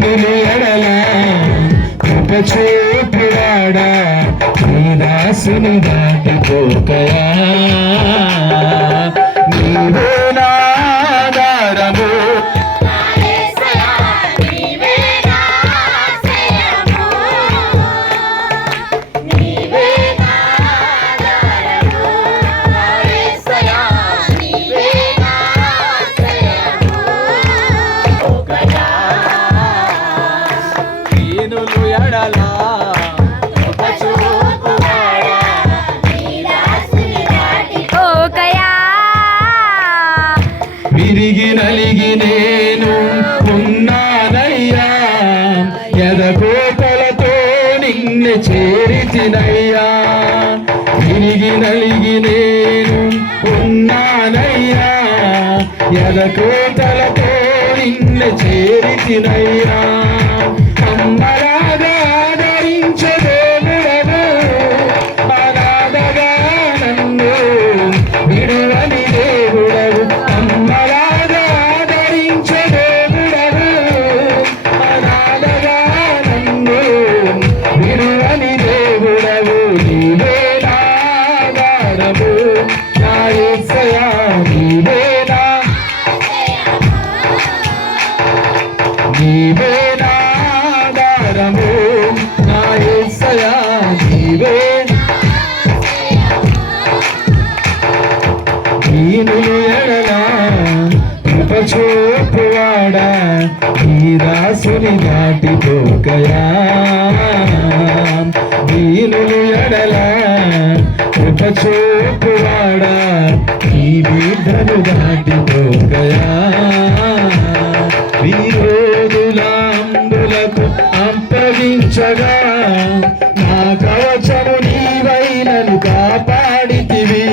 దీనులు ఎడల కృప చూపువాడా నీ దాసుని దాటిపోకయా నీవే నా ఆధారము విరిగి నలిగి నేను ఉన్నానయ్యా ఎదకోతలతో నిన్ను చేరితినయ్యా విరిగి నలిగి నేను ఉన్నానయ్యా ఎదకోతలతో నిన్ను చేరితినయ్యా అమ్మలాగా ఆదరించే దేవుడను అనాథగా నన్ను విడువని దేవుడవు అమ్మలాగా ఆదరించే దేవుడవు అనాథగా నన్ను విడువని దేవుడవు నీవే నా ఆధారము నా యేసయ్యా నీవే నా ఆధారము నా యేసయ్యా నీవే దీనులు ఎడల కృప చూపువాడా ఈ దాసుని దాటిపోకయా దీనులు ఎడల కృప చూపువాడా ఈ బిడ్డను దాటిపోకయా విరోధులంబులకు అప్పగించగా నా కవచము నీవైనను కాపాడితివి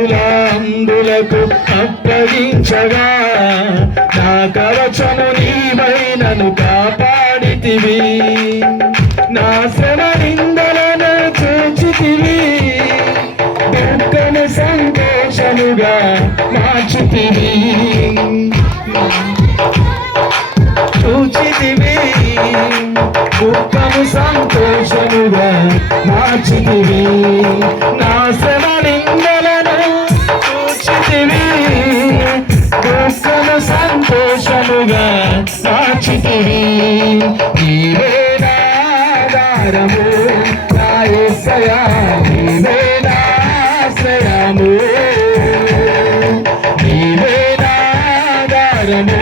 విరోధులంబులకు అప్పగించగా నా కవచము నీవైనను కాపాడితివి నా శ్రమ నిందలను చూచితివి దుఃఖము సంతోషముగా మార్చితివి చూచితివి దుఃఖము సంతోషముగా మార్చితివి నా శ్రమ నిందలను చూచితివి దుఃఖము సంతోషముగా మార్చితివి నీవే నా ఆధారము నా యేసయ్యా నీవే నా ఆశ్రయము నీవే నా ఆధారము